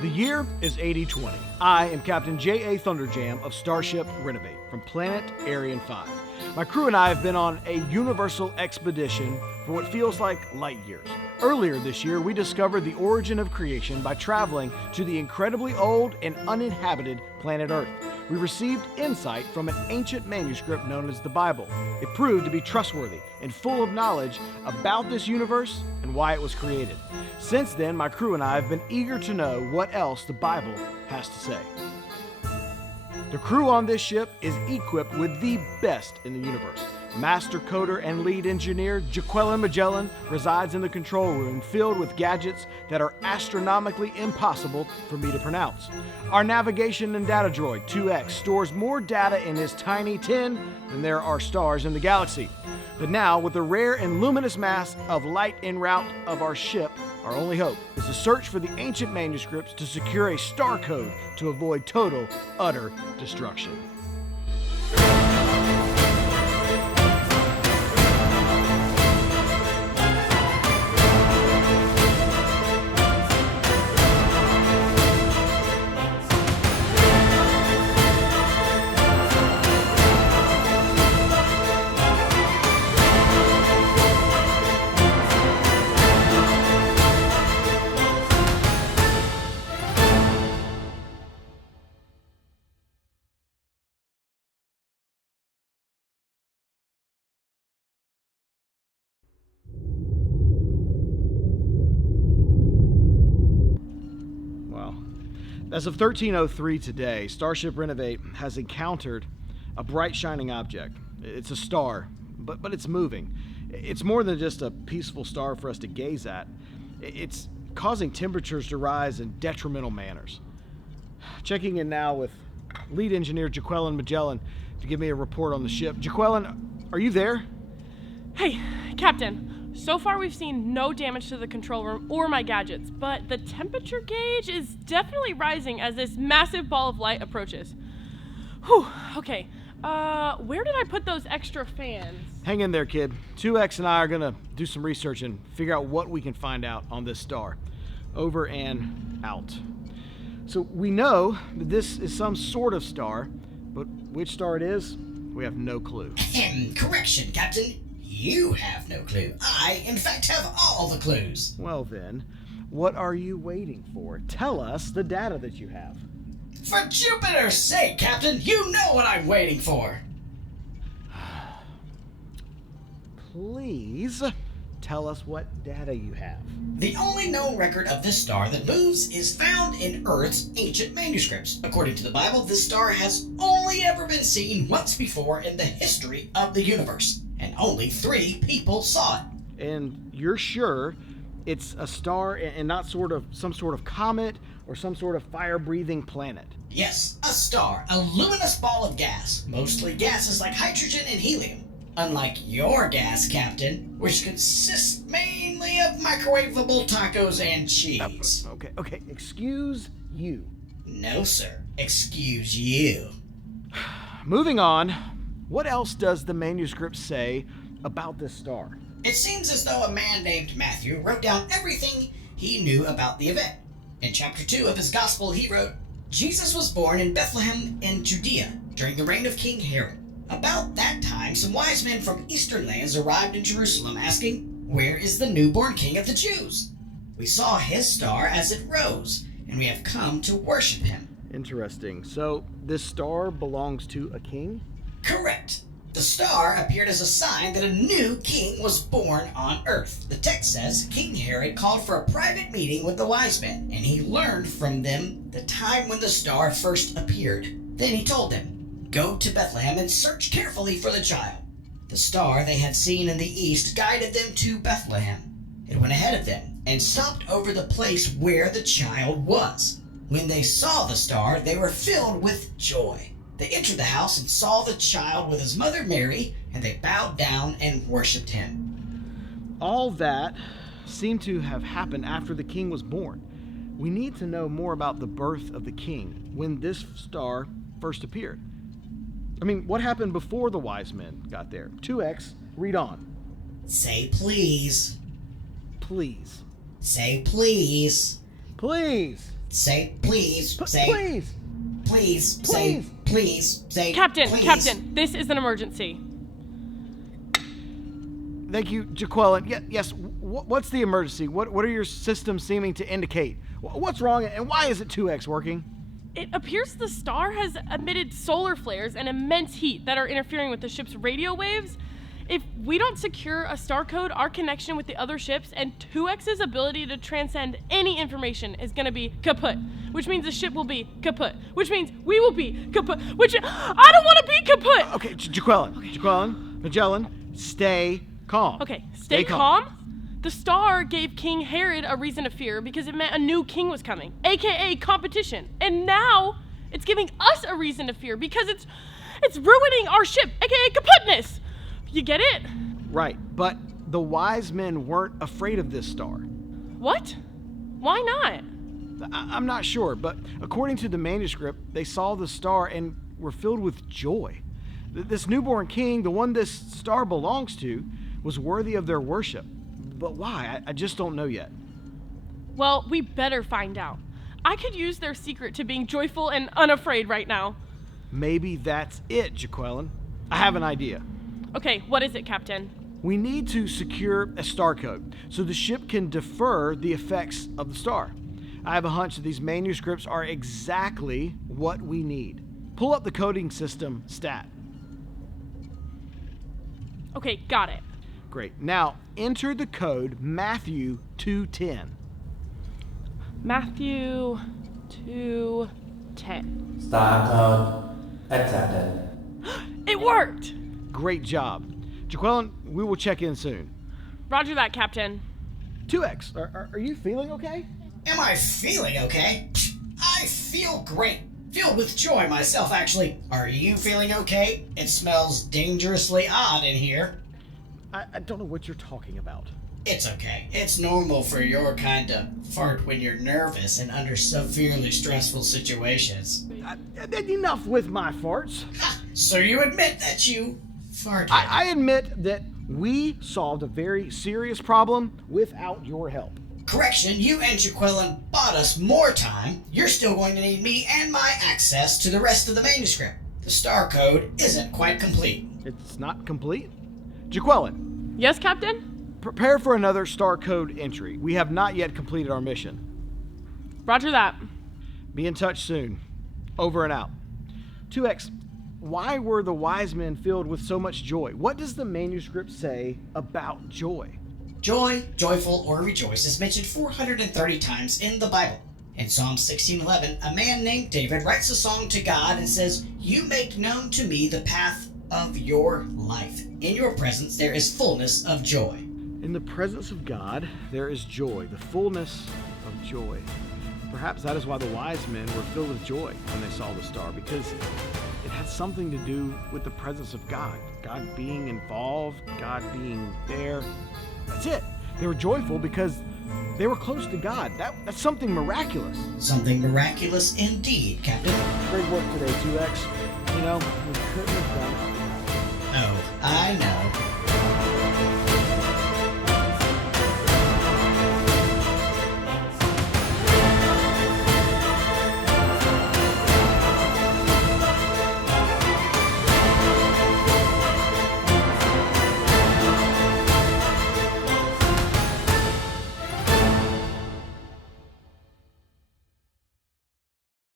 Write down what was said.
The year is 8020. I am Captain J.A. Thunderjam of Starship Renovate from planet Arian 5. My crew and I have been on a universal expedition for what feels like light years. Earlier this year, we discovered the origin of creation by traveling to the incredibly old and uninhabited planet Earth. We received insight from an ancient manuscript known as the Bible. It proved to be trustworthy and full of knowledge about this universe and why it was created. Since then, my crew and I have been eager to know what else the Bible has to say. The crew on this ship is equipped with the best in the universe. Master coder and lead engineer Jaqueline Magellan resides in the control room filled with gadgets that are astronomically impossible for me to pronounce. Our navigation and data droid 2X stores more data in his tiny tin than there are stars in the galaxy. But now, with the rare and luminous mass of light en route of our ship, our only hope is to search for the ancient manuscripts to secure a star code to avoid total, utter destruction. As of 1303 today, Starship Renovate has encountered a bright shining object. It's a star, but it's moving. It's more than just a peaceful star for us to gaze at. It's causing temperatures to rise in detrimental manners. Checking in now with lead engineer Jaqueline Magellan to give me a report on the ship. Jaqueline, are you there? Hey, Captain. So far we've seen no damage to the control room or my gadgets, but the temperature gauge is definitely rising as this massive ball of light approaches. Whew, okay. Where did I put those extra fans? Hang in there, kid. 2X and I are gonna do some research and figure out what we can find out on this star. Over and out. So we know that this is some sort of star, but which star it is, we have no clue. Correction, Captain. You have no clue. I, in fact, have all the clues. Well then, what are you waiting for? Tell us the data that you have. For Jupiter's sake, Captain, you know what I'm waiting for. Please tell us what data you have. The only known record of this star that moves is found in Earth's ancient manuscripts. According to the Bible, this star has only ever been seen once before in the history of the universe, and only 3 people saw it. And you're sure it's a star and not some sort of comet or some sort of fire-breathing planet? Yes, a star, a luminous ball of gas, mostly gases like hydrogen and helium. Unlike your gas, Captain, which consists mainly of microwavable tacos and cheese. Okay, excuse you. No, sir. Excuse you. Moving on, what else does the manuscript say about this star? It seems as though a man named Matthew wrote down everything he knew about the event. In chapter 2 of his gospel, he wrote, Jesus was born in Bethlehem in Judea during the reign of King Herod. About that time, some wise men from eastern lands arrived in Jerusalem asking, "Where is the newborn king of the Jews? We saw his star as it rose, and we have come to worship him." Interesting. So this star belongs to a king? Correct. The star appeared as a sign that a new king was born on earth. The text says King Herod called for a private meeting with the wise men, and he learned from them the time when the star first appeared. Then he told them, "Go to Bethlehem and search carefully for the child." The star they had seen in the east guided them to Bethlehem. It went ahead of them and stopped over the place where the child was. When they saw the star, they were filled with joy. They entered the house and saw the child with his mother Mary, and they bowed down and worshipped him. All that seemed to have happened after the king was born. We need to know more about the birth of the king, when this star first appeared. I mean, what happened before the wise men got there? 2X, read on. Say please. Please. Say please. Please. Say please. Say Please! please. Say please. Say Captain, please. Captain, this is an emergency. Thank you, Jaqueline. Yes, what's the emergency? What are your systems seeming to indicate? What's wrong, and why is it 2X working? It appears the star has emitted solar flares and immense heat that are interfering with the ship's radio waves. If we don't secure a star code, our connection with the other ships and 2X's ability to transcend any information is going to be kaput, which means the ship will be kaput, which means we will be kaput, which I don't want to be kaput. Okay, Jaqueline, Magellan, stay calm. Okay, stay calm. The star gave King Herod a reason to fear because it meant a new king was coming, aka competition. And now it's giving us a reason to fear because it's ruining our ship, aka kaputness. You get it? Right, but the wise men weren't afraid of this star. What? Why not? I'm not sure, but according to the manuscript, they saw the star and were filled with joy. This newborn king, the one this star belongs to, was worthy of their worship. But why? I just don't know yet. Well, we better find out. I could use their secret to being joyful and unafraid right now. Maybe that's it, Jaqueline. I have an idea. Okay, what is it, Captain? We need to secure a star code so the ship can defer the effects of the star. I have a hunch that these manuscripts are exactly what we need. Pull up the coding system stat. Okay, got it. Great. Now, enter the code Matthew 2:10. Matthew 2:10. Star code accepted. It worked! Great job. Jaqueline, we will check in soon. Roger that, Captain. 2X, are you feeling okay? Am I feeling okay? I feel great. Filled with joy myself, actually. Are you feeling okay? It smells dangerously odd in here. I don't know what you're talking about. It's okay. It's normal for your kind to fart when you're nervous and under severely stressful situations. Enough with my farts. Ha! So you admit that you farted. I admit that we solved a very serious problem without your help. Correction, you and Jaqueline bought us more time. You're still going to need me and my access to the rest of the manuscript. The star code isn't quite complete. It's not complete. Jaqueline, Yes, Captain? prepare for another star code entry. We have not yet completed our mission. Roger that. Be in touch soon. Over and out. 2X, why were the wise men filled with so much joy? What does the manuscript say about joy? Joy, joyful, or rejoice is mentioned 430 times in the Bible. In Psalm 16:11, a man named David writes a song to God and says, "You make known to me the path of your life. In your presence there is fullness of joy." In the presence of God, there is joy, the fullness of joy. Perhaps that is why the wise men were filled with joy when they saw the star, because it had something to do with the presence of God. God being involved, God being there. That's it. They were joyful because they were close to God. That's something miraculous. Something miraculous indeed, Captain. Great work today, 2X. You know, we couldn't have done it. Oh, I know.